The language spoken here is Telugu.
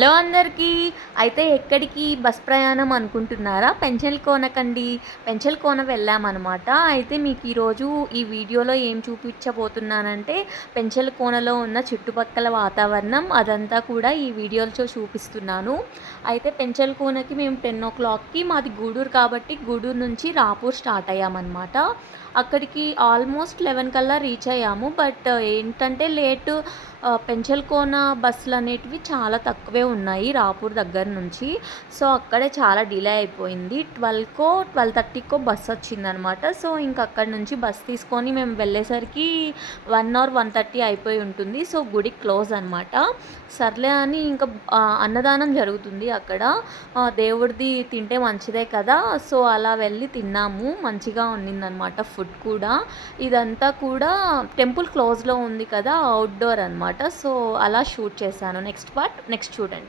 హలో అందరికీ. అయితే ఎక్కడికి బస్ ప్రయాణం అనుకుంటున్నారా? పెంచలకోనకండి. పెంచలకోన వెళ్ళామనమాట. అయితే మీకు ఈరోజు ఈ వీడియోలో ఏం చూపించబోతున్నానంటే పెంచలకోనలో ఉన్న చుట్టుపక్కల వాతావరణం అదంతా కూడా ఈ వీడియోలో చూపిస్తున్నాను. అయితే పెంచలకోనకి మేము 10:00కి మాది గూడూరు కాబట్టి గూడూరు నుంచి రాపూర్ స్టార్ట్ అయ్యామన్నమాట. అక్కడికి ఆల్మోస్ట్ 11 కల్లా రీచ్ అయ్యాము. బట్ ఏంటంటే లేటు పెంచలకోన బస్సులు అనేటివి చాలా తక్కువే ఉన్నాయి రాపూర్ దగ్గర నుంచి. సో అక్కడే చాలా డిలే అయిపోయింది. 12:30కో బస్ వచ్చిందనమాట. సో ఇంక అక్కడి నుంచి బస్ తీసుకొని మేము వెళ్ళేసరికి 1 or 1:30 అయిపోయి ఉంటుంది. సో గుడి క్లోజ్ అనమాట. సర్లే అని ఇంకా అన్నదానం జరుగుతుంది అక్కడ. దేవుడిది తింటే మంచిదే కదా. సో అలా వెళ్ళి తిన్నాము. మంచిగా ఉండిందనమాట ఫుడ్ కూడా. ఇదంతా కూడా టెంపుల్ క్లోజ్లో ఉంది కదా, అవుట్డోర్ అనమాట. సో అలా షూట్ చేశాను. నెక్స్ట్ పార్ట్ నెక్స్ట్ చూడండి.